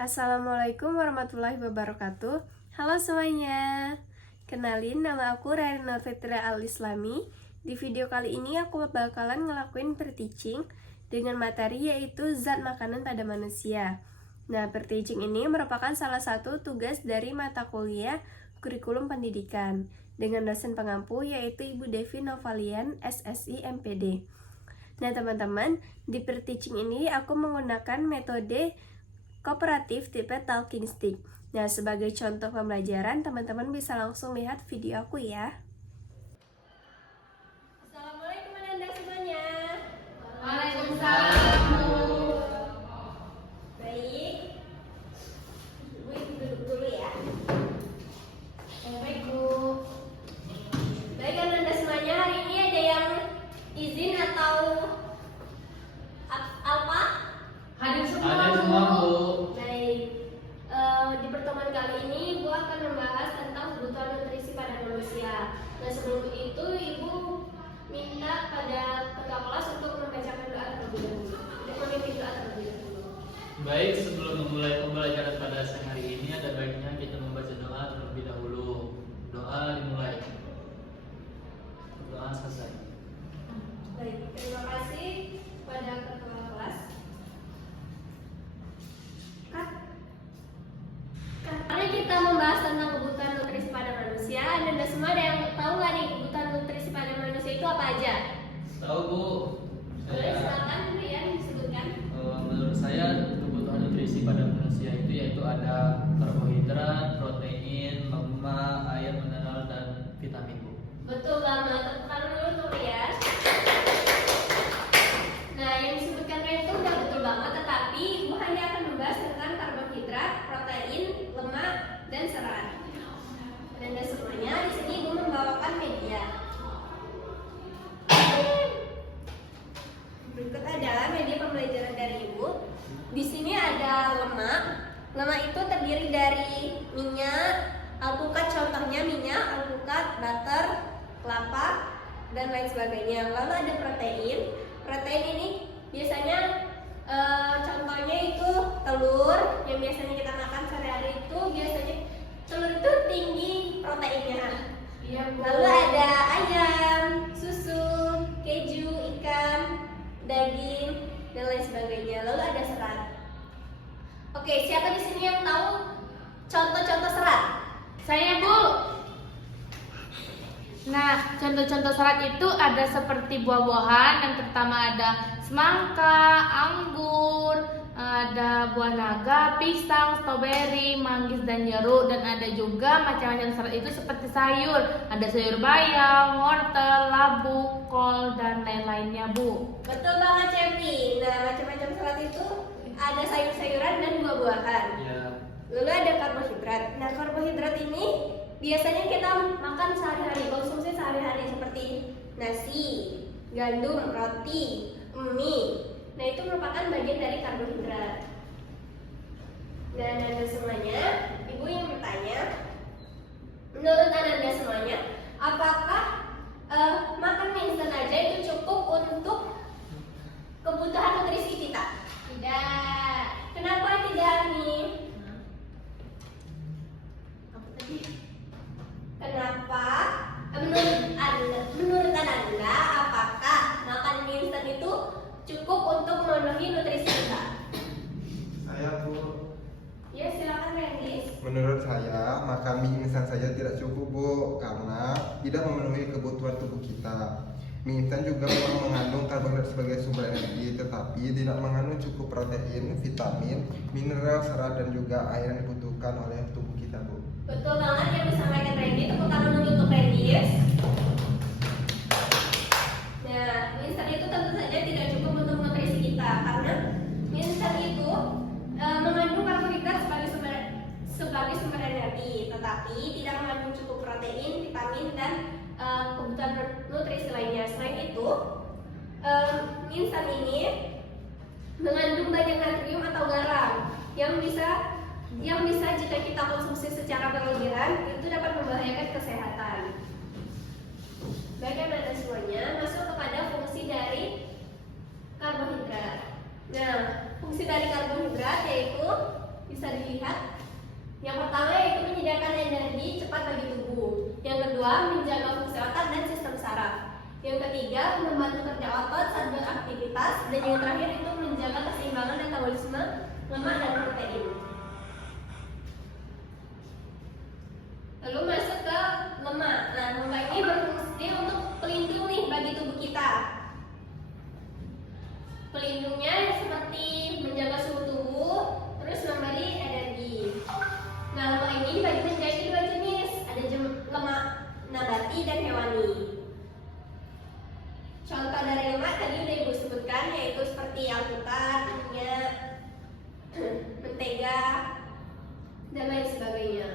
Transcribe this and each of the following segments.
Assalamualaikum warahmatullahi wabarakatuh. Halo semuanya. Kenalin, nama aku Rari Nur Fitria Al-Islami. Di video kali ini aku bakalan ngelakuin pre-teaching dengan materi yaitu zat makanan pada manusia. Nah, pre-teaching ini merupakan salah satu tugas dari mata kuliah kurikulum pendidikan dengan dosen pengampu yaitu Ibu Devi Novalian, SSI MPD. Nah, teman-teman, di pre-teaching ini aku menggunakan metode kooperatif tipe talking stick. Nah, sebagai contoh pembelajaran, teman-teman bisa langsung lihat video aku ya. Assalamualaikum anak-anak semuanya. Waalaikumsalam, Bu. Baik, Bu duduk dulu ya. Baik, Bu. Baik anak-anak semuanya, hari ini ada yang izin atau apa? Hadir semua, Ada semua, Bu. Baik, di pertemuan kali ini Ibu akan membahas tentang kebutuhan nutrisi pada manusia. Nah, sebelum itu Ibu minta pada ketua kelas untuk membacakan doa terlebih dahulu. Memimpin doa terlebih dahulu. Baik, sebelum memulai pembelajaran pada siang hari ini, ada baiknya kita membaca doa terlebih dahulu. Doa dimulai. Doa selesai. Baik, terima kasih pada ketua kelas. Karena kita membahas tentang kebutuhan nutrisi pada manusia, Anda semua ada yang tahu nggak nih kebutuhan nutrisi pada manusia itu apa aja? Tahu, Bu? Boleh silakan Bu ya disebutkan. Menurut saya kebutuhan nutrisi pada manusia itu yaitu ada karbohidrat, protein, lemak, air, mineral, dan vitamin, Bu. Betul banget, tepuk tangan dulu tuh ya. Nah, yang disebutkan tadi itu udah betul banget, tetapi Ibu hanya akan membahas tentang karbohidrat, protein, lemak, dan serat. Dan semuanya di sini Ibu membawakan media. Berikut adalah media pembelajaran dari Ibu. Di sini ada lemak. Lemak itu terdiri dari minyak, alpukat, contohnya minyak, alpukat, butter, kelapa, dan lain sebagainya. Lalu ada protein. Protein ini biasanya contohnya itu telur yang biasanya kita makan sehari-hari itu biasanya telur itu tinggi proteinnya. Iya, Bu. Lalu ada ayam, susu, keju, ikan, daging, dan lain sebagainya. Lalu ada serat. Oke, siapa di sini yang tahu contoh-contoh serat? Saya, Bu. Nah, contoh-contoh serat itu ada seperti buah-buahan. Yang pertama ada semangka, anggur, ada buah naga, pisang, stroberi, manggis, dan jeruk. Dan ada juga macam-macam serat itu seperti sayur. Ada sayur bayam, wortel, labu, kol, dan lain-lainnya, Bu. Betul banget, Cepi. Nah, macam-macam serat itu ada sayur-sayuran dan buah-buahan. Ya. Lalu ada karbohidrat. Nah, karbohidrat ini biasanya kita makan sehari-hari, konsumsi sehari-hari seperti nasi, gandum, roti, mie. Nah, itu merupakan bagian dari karbohidrat. Dan Anda semuanya, Ibu yang bertanya, menurut Anda semuanya, apakah makan mie instan aja itu cukup untuk kebutuhan nutrisi kita? Tidak. Kenapa tidak nih? Apa tadi? Kenapa? Menurut Anda, apakah makan mie instan itu cukup untuk memenuhi nutrisi kita? Saya, Bu, Ya, silakan Randy. menurut saya makan mie instan saja tidak cukup, Bu, karena tidak memenuhi kebutuhan tubuh kita. Mie instan juga memang mengandung karbohidrat sebagai sumber energi, tetapi tidak mengandung cukup protein, vitamin, mineral, serat, dan juga air yang dibutuhkan oleh tubuh kita, Bu. Betul banget yang disampaikan Randy. Tepuk tangan dulu untuk Randy. Nah, mie instan itu tentu saja tidak cukup untuk nutrisi kita karena mie instan itu mengandung karbohidrat sebagai sumber energi, tetapi tidak mengandung cukup protein, vitamin, dan kebutuhan nutrisi lainnya. Selain itu, mie instan ini mengandung banyak natrium atau garam yang bisa jika kita konsumsi secara berlebihan itu dapat membahayakan kesehatan. Baik anak-anak semuanya, masuk kepada fungsi dari karbohidrat. Nah, fungsi dari karbohidrat yaitu bisa dilihat. Yang pertama yaitu menyediakan energi cepat bagi tubuh. Yang kedua, menjaga fungsi otak dan sistem saraf. Yang ketiga, membantu kerja otot saat beraktivitas. Dan yang terakhir itu menjaga keseimbangan metabolisme lemak dan protein. Lalu masuk ke lemak. Nah, lemak ini berfungsi untuk pelindung nih bagi tubuh kita. Pelindungnya seperti menjaga suhu tubuh, terus memberi energi. Nah, lemak ini dibagi menjadi dua jenis. Ada lemak nabati dan hewani. Contoh dari lemak tadi udah Ibu sebutkan, yaitu seperti alpukat, minyak, mentega, dan lain sebagainya.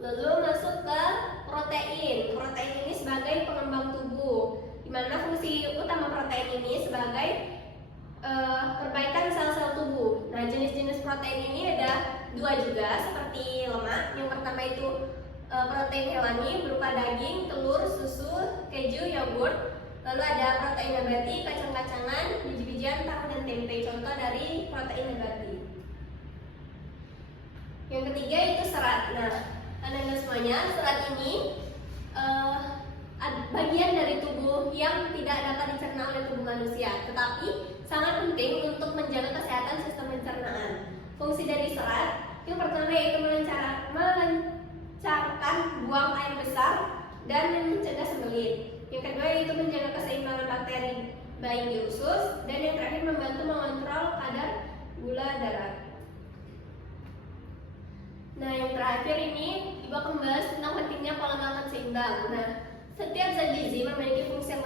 Lalu masuk ke protein. Protein ini sebagai pengembang tubuh, di mana fungsi utama protein ini sebagai perbaikan sel-sel tubuh. Nah, jenis-jenis protein ini ada dua juga, seperti lemak. Yang pertama itu protein hewani berupa daging, telur, susu, keju, yogurt. Lalu ada protein nabati, kacang-kacangan, biji-bijian, tahu, dan tempe. Contoh dari protein nabati. Yang ketiga itu serat. Nah, Anda semuanya, serat ini bagian dari tubuh yang tidak dapat dicerna oleh tubuh manusia, tetapi sangat penting untuk menjaga kesehatan sistem pencernaan. Fungsi dari serat yang pertama yaitu melancarkan buang air besar dan mencegah sembelit. Yang kedua yaitu menjaga keseimbangan bakteri baik di usus, dan yang terakhir membantu mengontrol kadar gula darah. Nah, yang terakhir ini Ibu akan membahas tentang pentingnya pola makan seimbang. Nah, setiap zat gizi memiliki fungsi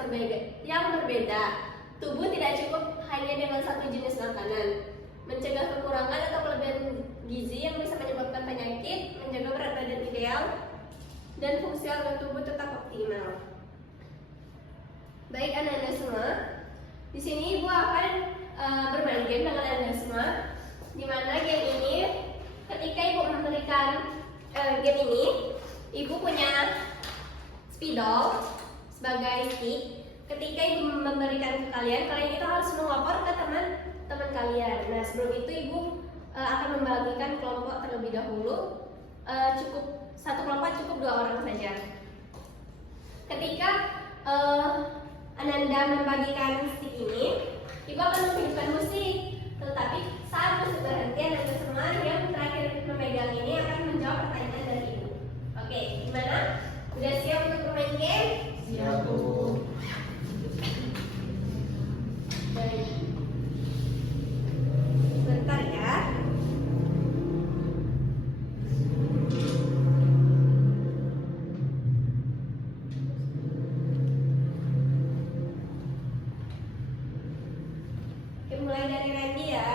yang berbeda. Tubuh tidak cukup hanya dengan satu jenis makanan. Mencegah kekurangan atau kelebihan gizi yang bisa menyebabkan penyakit, menjaga berat badan ideal, dan fungsi organ tubuh tetap optimal. Baik anak-anak semua, di sini Ibu akan bermain game dengan anak-anak semua, di mana game ini ketika Ibu memberikan game ini, Ibu punya spidol sebagai stick. Ketika Ibu memberikan ke kalian, kalian itu harus melapor ke teman-teman kalian. Nah, sebelum itu Ibu akan membagikan kelompok terlebih dahulu. Satu kelompok cukup 2 orang saja. Ketika Ananda membagikan stick ini, Ibu akan menghidupkan musik. Tetapi saat musik berhenti, Ananda semua yang terakhir memegang ini akan menjawab pertanyaan dari Ibu. Oke, gimana? Udah siap untuk bermain game? Siap, Bu. Baik. Sebentar ya. Oke, mulai dari Randy ya.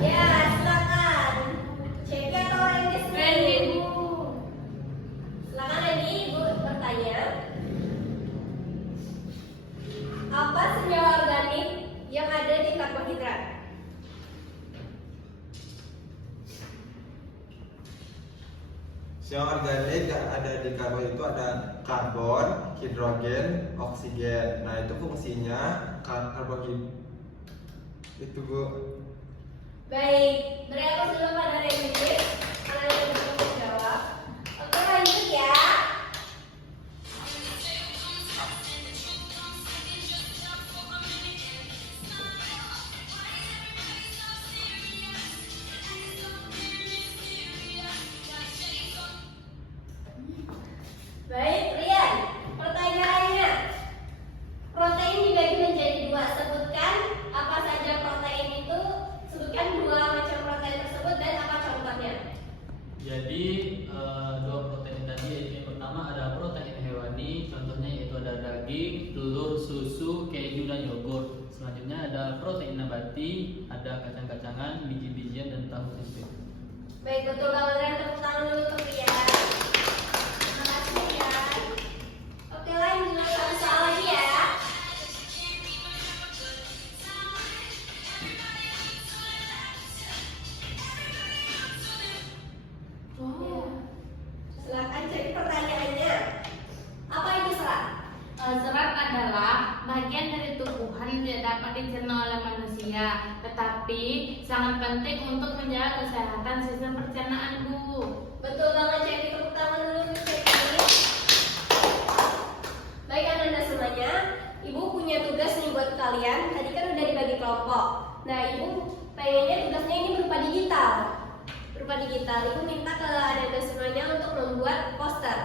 Ya, silakan. Cepi atau Randy sendiri? Ibu. Silakan Randy, Ibu bertanya. Apa senyawa organik yang ada di karbohidrat? Senyawa organik yang ada di karbohidrat itu ada karbon, hidrogen, oksigen. Nah, itu fungsinya karbohidrat. Itu, Bu. Baik, beri aku dulu pada Randy. Karena yang belum menjawab. Oke, lanjut ya. Baik, Rian. Pertanyaannya, protein dibagi menjadi 2. Sebutkan apa saja protein itu. Sebutkan 2 macam protein tersebut dan apa contohnya. Jadi 2 protein tadi yaitu yang pertama ada protein hewani, contohnya yaitu ada daging, telur, susu, keju, dan yogurt. Selanjutnya ada protein nabati, ada kacang-kacangan, biji-bijian, dan tahu tempe. Baik, betul banget Rian. Tepuk tangan dulu untuk Rian. Terima kasih Rian. Oke, lanjut satu soal lagi ya. tidak dapat dicerna oleh manusia, tetapi sangat penting untuk menjaga kesehatan sistem pencernaan, Bu. Betul banget, Cepi. Tepuk tangan dulu untuk Cepi. Baik anak-anak semuanya, Ibu punya tugas nih buat kalian. Tadi kan udah dibagi kelompok. Nah, Ibu pengennya tugasnya ini berupa digital. Ibu minta ke anak-anak semuanya untuk membuat poster.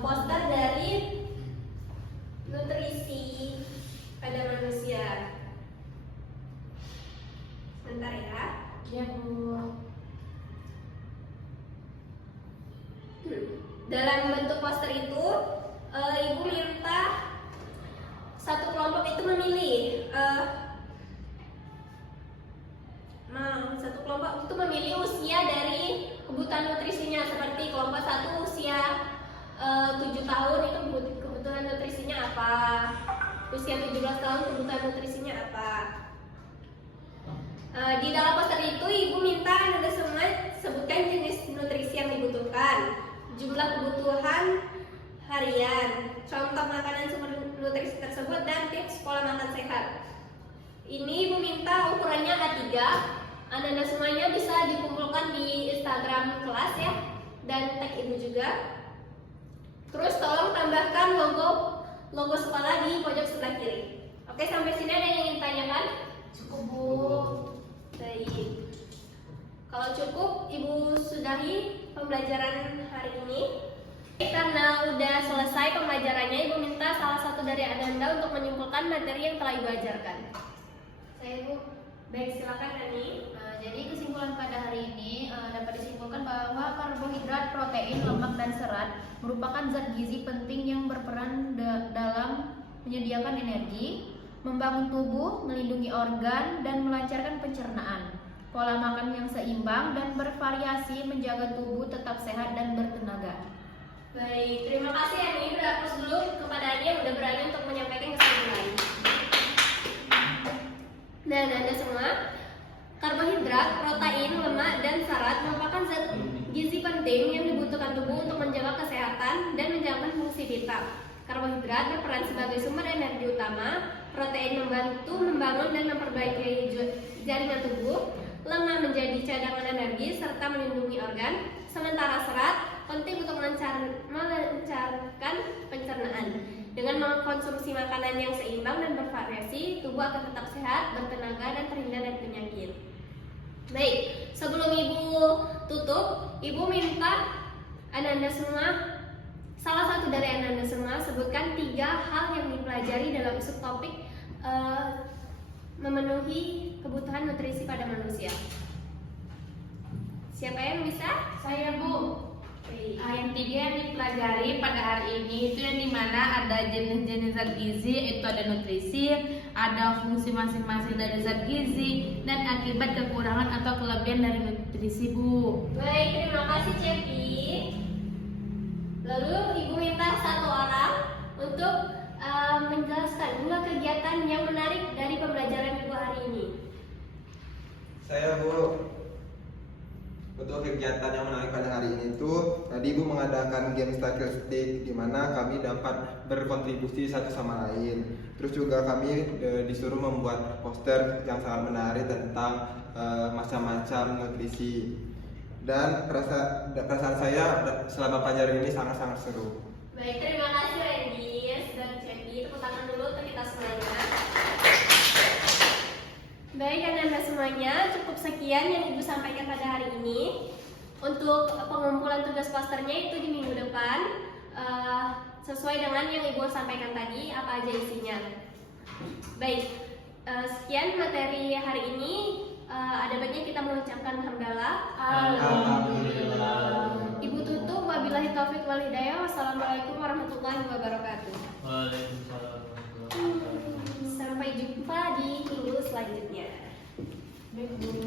Poster dari nutrisi pada manusia. Sebentar ya. Ya, Bu. Dalam bentuk poster itu, Ibu minta satu kelompok itu memilih. Satu kelompok itu memilih usia dari kebutuhan nutrisinya, seperti kelompok 1 usia 7 tahun itu kebutuhan nutrisinya apa, usia 17 tahun kebutuhan nutrisinya apa. Di dalam poster itu Ibu minta Anda semua sebutkan jenis nutrisi yang dibutuhkan, jumlah kebutuhan harian, contoh makanan sumber nutrisi tersebut, dan tips pola makan sehat. Ini Ibu minta ukurannya A3. Anda semuanya bisa dikumpulkan di Instagram kelas ya, dan tag Ibu juga. Terus tolong tambahkan logo sekolah di pojok sebelah kiri. Oke, sampai sini ada yang ingin tanyakan? Cukup, Bu. Baik. Kalau cukup, Ibu sudahi pembelajaran hari ini. Karena udah selesai pembelajarannya, Ibu minta salah satu dari Anda untuk menyimpulkan materi yang telah Ibu ajarkan. Saya, Bu. Baik, silakan Ani. Jadi kesimpulan pada hari ini dapat disimpulkan bahwa karbohidrat, protein, lemak, dan serat merupakan zat gizi penting yang berperan dalam menyediakan energi, membangun tubuh, melindungi organ, dan melancarkan pencernaan. Pola makan yang seimbang dan bervariasi menjaga tubuh tetap sehat dan bertenaga. Baik, terima kasih Ani. Beratus dulu kepada Ani yang udah berani untuk menyampaikan kesimpulan. Dan Anda semua, karbohidrat, protein, lemak, dan serat merupakan zat gizi penting yang dibutuhkan tubuh untuk menjaga kesehatan dan menjalankan fungsi vital. Karbohidrat berperan sebagai sumber energi utama, protein membantu membangun dan memperbaiki jaringan tubuh, lemak menjadi cadangan energi serta melindungi organ, sementara serat penting untuk melancarkan pencernaan. Dengan mengkonsumsi makanan yang seimbang dan bervariasi, tubuh akan tetap sehat, bertenaga, dan terhindar dari penyakit. Baik, sebelum Ibu tutup, Ibu minta Anda semua, salah satu dari Anda semua, sebutkan 3 hal yang dipelajari dalam subtopik memenuhi kebutuhan nutrisi pada manusia. Siapa yang bisa? Saya, Bu. Yang 3 yang dipelajari pada hari ini itu yang dimana ada jenis-jenis zat gizi, itu ada nutrisi, ada fungsi masing-masing dari zat gizi, dan akibat kekurangan atau kelebihan dari nutrisi, Bu. Baik, terima kasih Cepi. Lalu Ibu minta 1 orang untuk menjelaskan 2 kegiatan yang menarik dari pembelajaran Ibu hari ini. Saya, Bu. Untuk kegiatan yang menarik pada hari ini itu tadi Ibu mengadakan game statistik di mana kami dapat berkontribusi satu sama lain. Terus juga kami disuruh membuat poster yang sangat menarik tentang macam-macam nutrisi. Dan perasaan saya selama pelajaran ini sangat-sangat seru. Baik, terima kasih Endis dan Cepi. Tepuk tangan dulu untuk kita semuanya. Baik anak-anak semuanya, cukup sekian yang Ibu sampaikan pada hari ini. Untuk pengumpulan tugas posternya itu di minggu depan, sesuai dengan yang Ibu sampaikan tadi, apa aja isinya. Baik, sekian materi hari ini. Ada baiknya kita mengucapkan hamdalah. Alhamdulillah. Ibu tutup, wabillahi taufiq wal hidayah. Wassalamualaikum warahmatullahi wabarakatuh. Waalaikumsalam warahmatullahi wabarakatuh. Sampai jumpa di minggu selanjutnya. Baik, Bu.